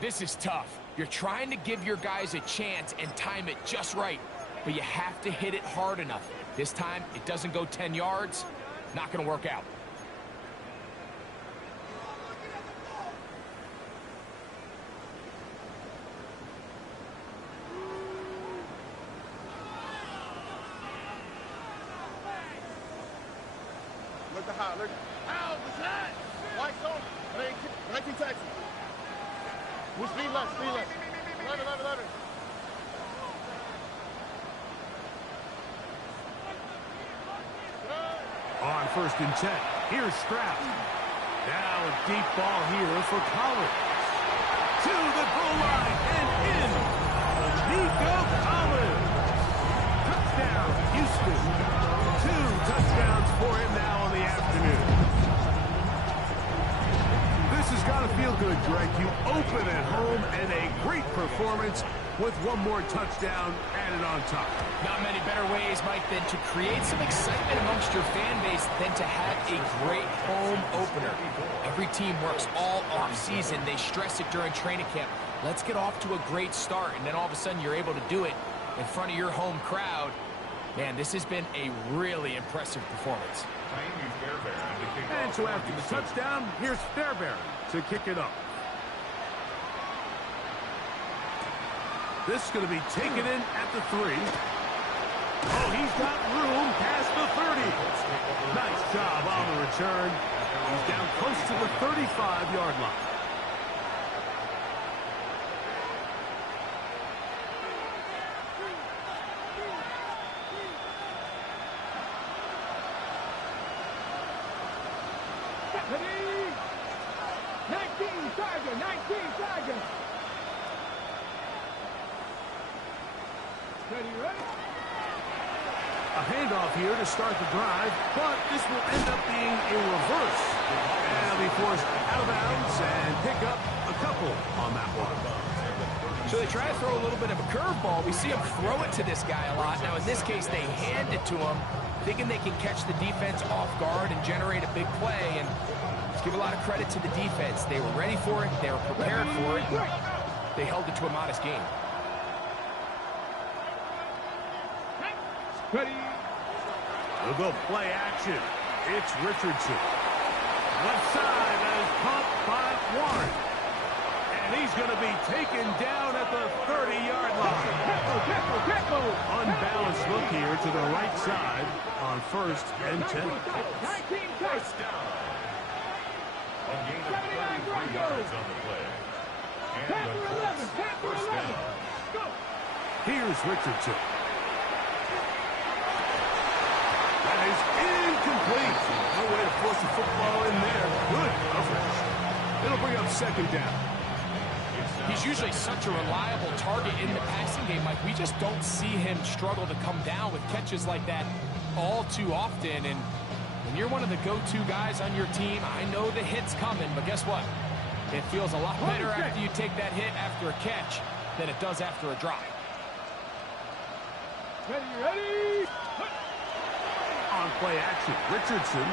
This is tough. You're trying to give your guys a chance and time it just right, but you have to hit it hard enough. This time, it doesn't go 10 yards. Not going to work out. Look at how, look. Ow, what's that? White zone. 19 Texans. We'll speed left, speed left. 11. On first and 10, here's Stroud. Now a deep ball here for Collins. To the goal line and in. Nico Collins. Touchdown, Houston. 2 touchdowns for him now on the afternoon. This has got to feel good, Greg. You open at home and a great performance with one more touchdown added on top. Not many better ways, Mike, than to create some excitement amongst your fan base than to have a great home opener. Every team works all off-season. They stress it during training camp. Let's get off to a great start, and then all of a sudden you're able to do it in front of your home crowd. Man, this has been a really impressive performance. And so after the touchdown, here's Fairbairn to kick it up. This is going to be taken in at the 3. Oh, he's got room past the 30. Nice job on the return. He's down close to the 35-yard line. Ready? 19 Tiger. Ready, ready? A handoff here to start the drive, but this will end up being a reverse. And they'll be forced out of bounds and pick up a couple on that one. So they try to throw a little bit of a curveball. We see them throw it to this guy a lot. Now, in this case, they hand it to him. thinking they can catch the defense off guard and generate a big play. And let's give a lot of credit to the defense. They were ready for it. They were prepared for it. And they held it to a modest game. Ready. We'll go play action. It's Richardson. Left side, that is pumped by Warren. And he's going to be taken down at the 30-yard line. Unbalanced look here to the right side on 1st and 10. First down. A gain of 33 yards on the play. And the Colts first down. Here's Richardson. That is incomplete. No way to force the football in there. Good coverage. It'll bring up 2nd down. He's usually such a reliable target in the passing game, Mike. We just don't see him struggle to come down with catches like that all too often. And when you're one of the go-to guys on your team, I know the hit's coming, but guess what? It feels a lot better after you take that hit after a catch than it does after a drop. Ready. On play action, Richardson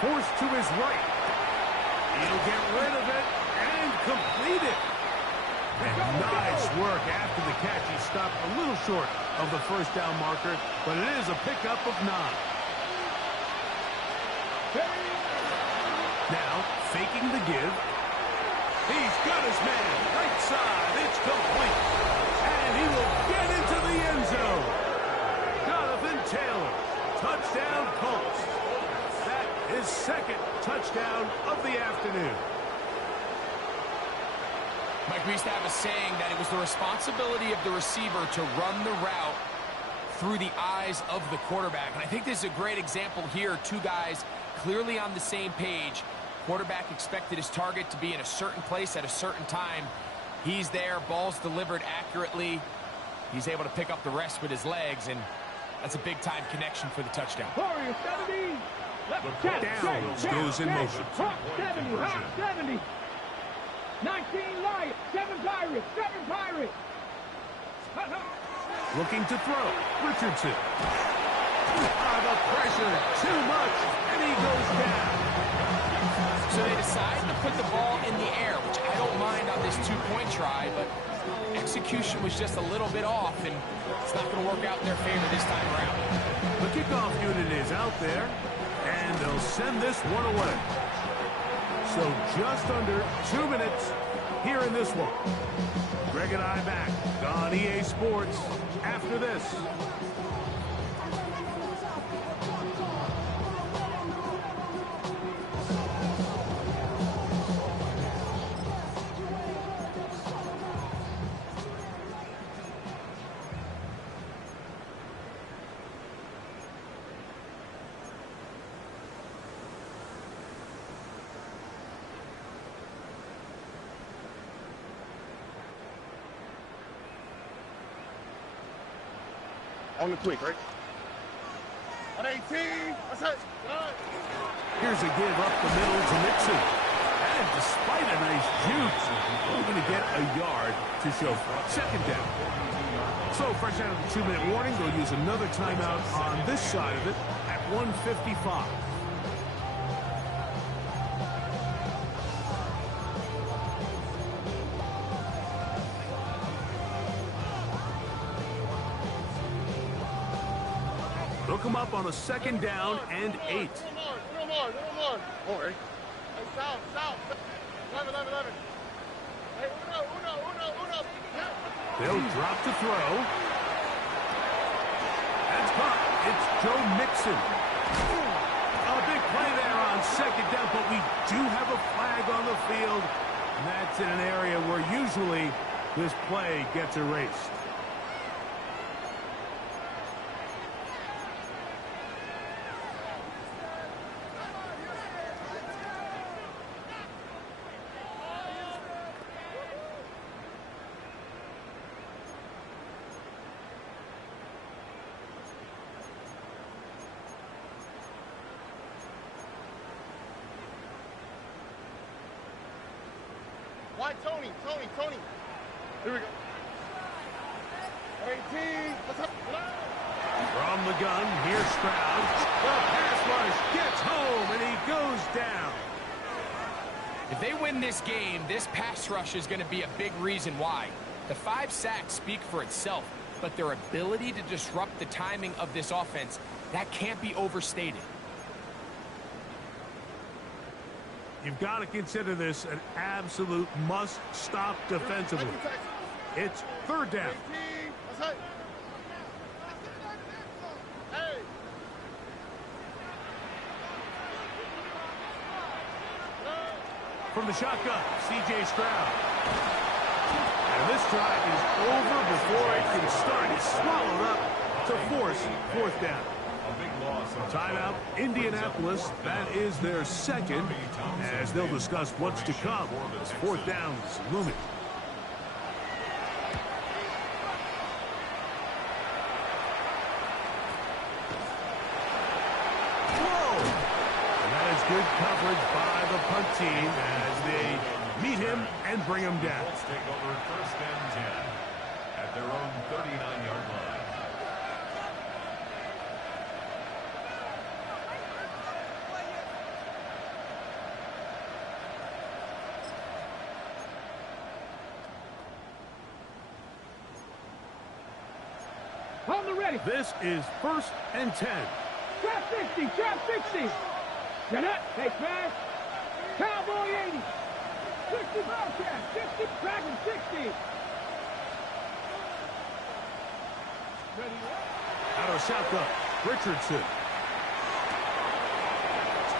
forced to his right. He'll get rid of it and complete it. And nice work after the catch. He stopped a little short of the 1st down marker, but it is a pickup of 9. Now, faking the give. He's got his man. Right side. It's complete. And he will get into the end zone. Jonathan Taylor. Touchdown, Colts. That is 2nd touchdown of the afternoon. Mike, we used to have a saying that it was the responsibility of the receiver to run the route through the eyes of the quarterback. And I think this is a great example here. Two guys clearly on the same page. Quarterback expected his target to be in a certain place at a certain time. He's there. Ball's delivered accurately. He's able to pick up the rest with his legs, and that's a big-time connection for the touchdown. Warrior 70. Downs goes in motion. 70. 70. 19 Lions. 7 Pirates. 7 Pirates. Looking to throw. Richardson. The pressure. Too much. And he goes down. So they decide to put the ball in the air, which I don't mind on this 2-point try, but execution was just a little bit off, and it's not going to work out in their favor this time around. The kickoff unit is out there, and they'll send this one away. So just under 2 minutes here in this one. Greg and I back on EA Sports after this. On the quick, right? On 18. That's it. Here's a give up the middle to Mixon. And despite a nice juke, we're going to get a yard to show for it. 2nd down. So fresh out of the 2-minute warning, they'll use another timeout on this side of it at 1:55. They'll come up on a 2nd down and 8. No more. Oh, hey. Hey, south. 11. Hey, uno. Yeah. They'll drop to throw. That's caught. It's Joe Mixon. A big play there on 2nd down, but we do have a flag on the field. And that's in an area where usually this play gets erased. Why Tony? Here we go. 18. Let's have From the gun, here's Stroud. The pass rush gets home, and he goes down. If they win this game, this pass rush is going to be a big reason why. The 5 sacks speak for itself, but their ability to disrupt the timing of this offense, that can't be overstated. You've got to consider this an absolute must-stop defensively. It's third down. From the shotgun, C.J. Stroud. And this drive is over before it can start. It's swallowed up to force fourth down. Timeout, Indianapolis. That is their second, as they'll discuss what's to come. This fourth down is looming. Good coverage by the punt team as they meet him and bring him down. Let's take over first and 10 at their own 39-yard line. On the ready. This is first and 10. Trap 60, trap 60. Get up, take pass. Cowboy 80. 60 Bobcat, 60, Dragon 60. Ready Out of shotgun, Richardson.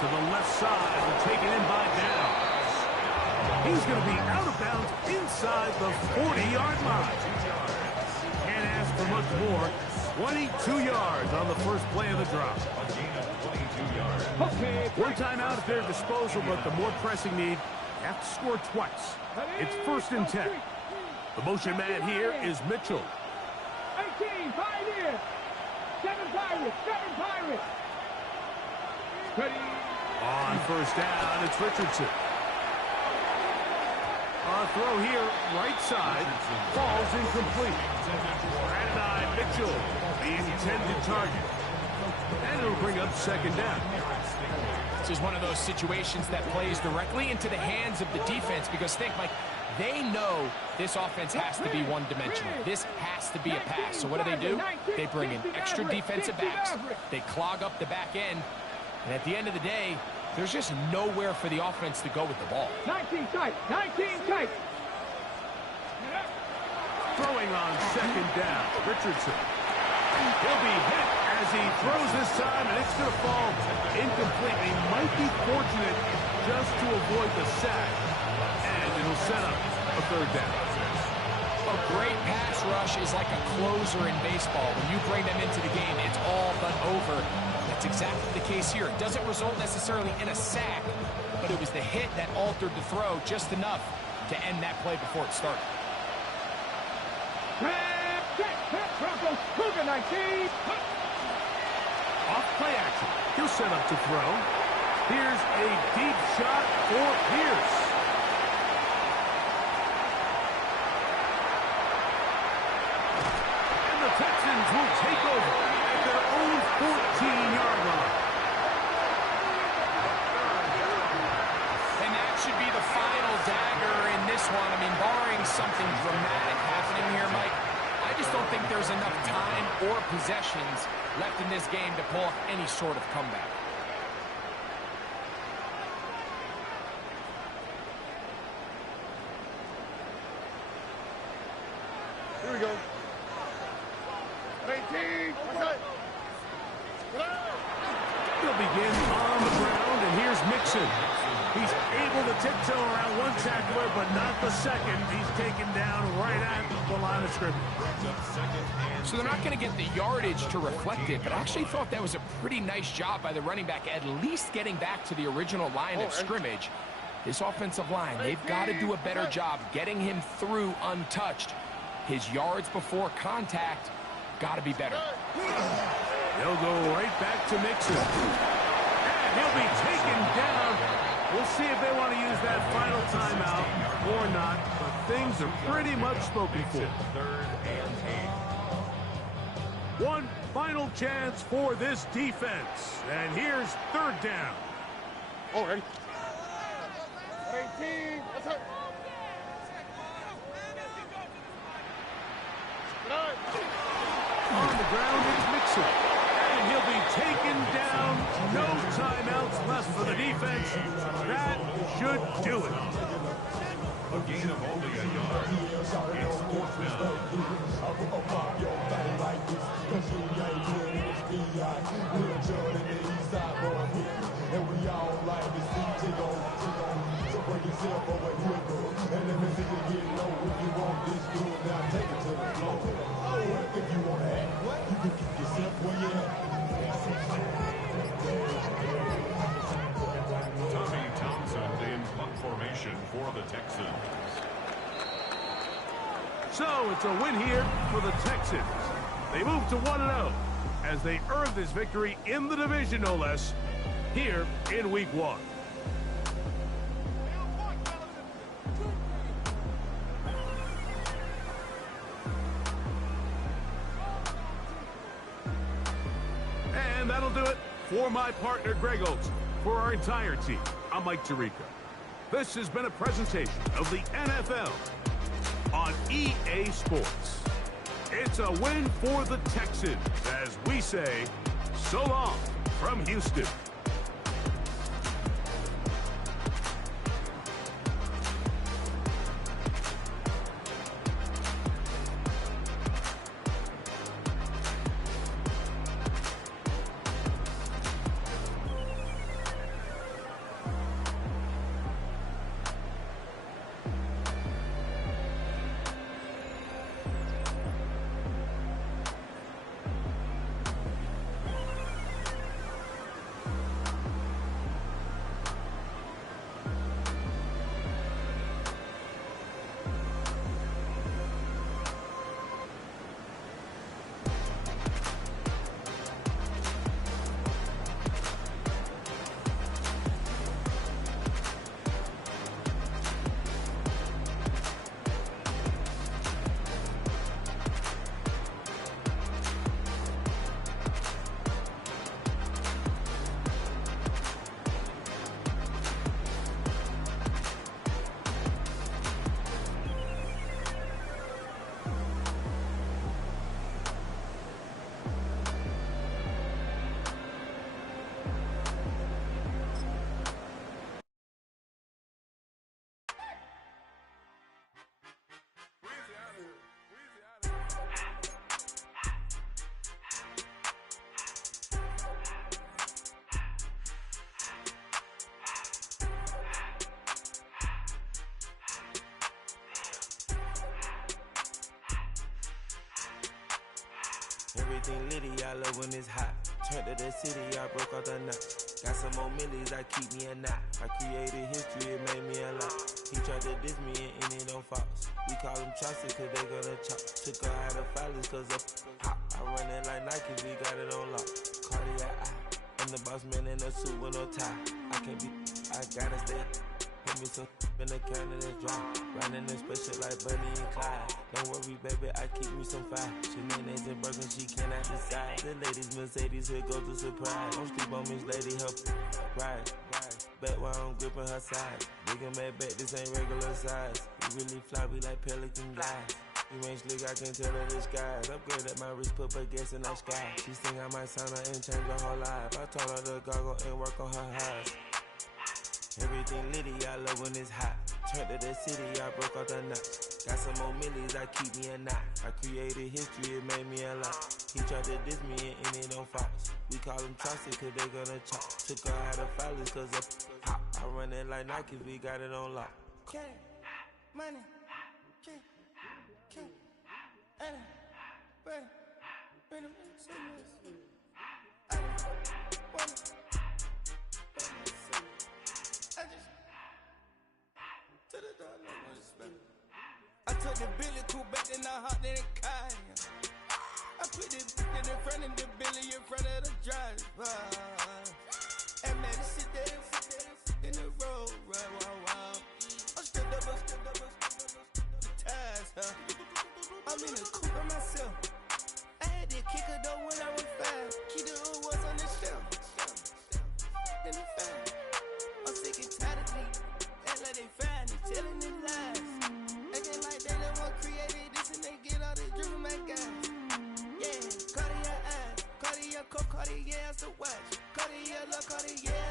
To the left side and taken in by Downs. He's going to be out of bounds inside the 40-yard line. Can't ask for much more. 22 yards on the first play of the drop. Okay. One timeout at their disposal, but the more pressing need, you have to score twice. It's first and 10. The motion man here is Mitchell. 18, Pioneers. 7 Pirates, 7 Pirates. Ready. On first down, it's Richardson. A throw here, right side, falls incomplete. Brandon Mitchell, the intended target. And it'll bring up second down. This is one of those situations that plays directly into the hands of the defense because think, Mike, they know this offense has to be one-dimensional. This has to be a pass. So what do? They bring in extra defensive backs. They clog up the back end. And at the end of the day, there's just nowhere for the offense to go with the ball. 19 tight, 19 tight. Throwing on second down, Richardson. He'll be hit as he throws this time, and it's going to fall incomplete. He might be fortunate just to avoid the sack, and it'll set up a third down. A great pass rush is like a closer in baseball. When you bring them into the game, it's all but over. That's exactly the case here. It doesn't result necessarily in a sack, but it was the hit that altered the throw just enough to end that play before it started. Broncos, Cougar 19. Off play action. He'll set up to throw. Here's a deep shot for Pierce. And the Texans will take over at their own 14-yard line. And that should be the final dagger in this one. I mean, barring something dramatic happening here, Mike, I just don't think there's enough time or possessions left in this game to pull off any sort of comeback. Here we go. 18. They'll begin on the ground, and here's Mixon. He's able to tiptoe around one tackler, but not the second. He's taken down right at the line of scrimmage. So they're not going to get the yardage to reflect it, but I actually thought that was a pretty nice job by the running back, at least getting back to the original line of scrimmage. This offensive line, they've got to do a better job getting him through untouched. His yards before contact got to be better. They'll go right back to Mixon. And he'll be taken down. We'll see if they want to use that final timeout or not, but things are pretty much spoken for. Third and 8. One final chance for this defense. And here's third down. Oh, ready? 18. Let's hurt. On the ground is Mixon. And he'll be taken down. No timeouts left for the defense. That should do it. A gain of only a yard. It's fourth down. Tommy Townsend in punt formation for the Texans. So it's a win here for the Texans. They move to 1-0 as they earn this victory in the division, no less, here in Week 1. And that'll do it for my partner, Greg Olson. For our entire team, I'm Mike Tirico. This has been a presentation of the NFL on EA Sports. It's a win for the Texans as we say, so long from Houston. Everything litty, I love when it's hot. Turned to the city, I broke out the knot. Got some more millies, I keep me a knot. I created history, it made me a lot. He tried to diss me and it on Fox. We call them Chaucer cause they gonna chop. Took her out of filers cause hot. I run it like Nike, we got it on lock. Cardiac eye. I'm the boss man in a suit with no tie. I can't be, I gotta stay. Put me some in the can of this dry. Riding in special like Bunny and Clyde. Don't worry, baby, I keep me some fire. Shenanigans and broken, she cannot decide. The ladies Mercedes, here go to surprise. Don't sleep on Miss Lady, help ride. Back while I'm gripping her side. Big and mad back, this ain't regular size. We really fly, we like Pelican guys. You ain't slick, I can tell her the skies. Upgrade at my wrist, put her gas in the sky. She think I might sign her and change her whole life. I told her to goggle and work on her highs. Everything litty, I love when it's hot. Turned to the city, I broke out the knot. Got some more millies, I keep me a knot. I created history, it made me a lot. He tried to diss me and it on Fox. We call them Chaucer cause they gonna chop. Took her out of filers cause hot. I run it like Nike, we got it on lock. Cash, money, cash, Anna, ready, I took the Billy cool back and I hopped in the car. I put the in front of the Billy in front of the driver. And man, sit there in the road, right, wow. I'm stepped up, the ties, huh? I'm in the coupe by myself. I had to kick her door in the fan. I'm sick and tired of these. Act like they fine, they telling their lies. Acting like they the one created this and they get all this drip from my guys. Yeah, Cartier eyes, Cartier coat, Cartier ass to watch. Cartier look, Cartier,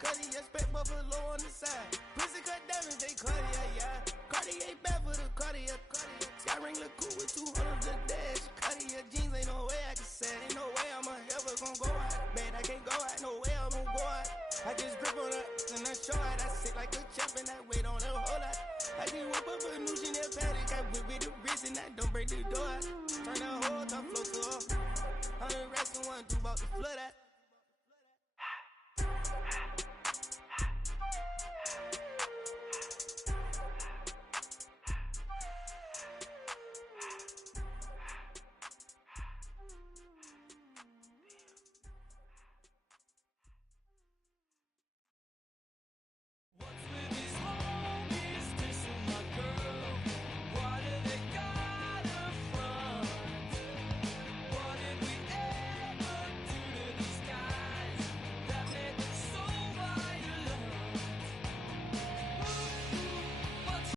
Cartier spec buffalo on the side. Pussy cut diamonds, they Cartier, yeah. Cartier bad for the Cartier. Sky ring look cool with 200 the dash. Cartier jeans, ain't no way I can say. Ain't no way I'm ever gonna go out. Man, I can't go out, no way I'm gonna go out. I just grip on her and I show out. I sit like a champ and I wait on her whole lot. I just whip up a new Chanel paddock. I whip with the wrist and I don't break the door out. Turn the whole top floor to her. 100 racks and one do about the flood out.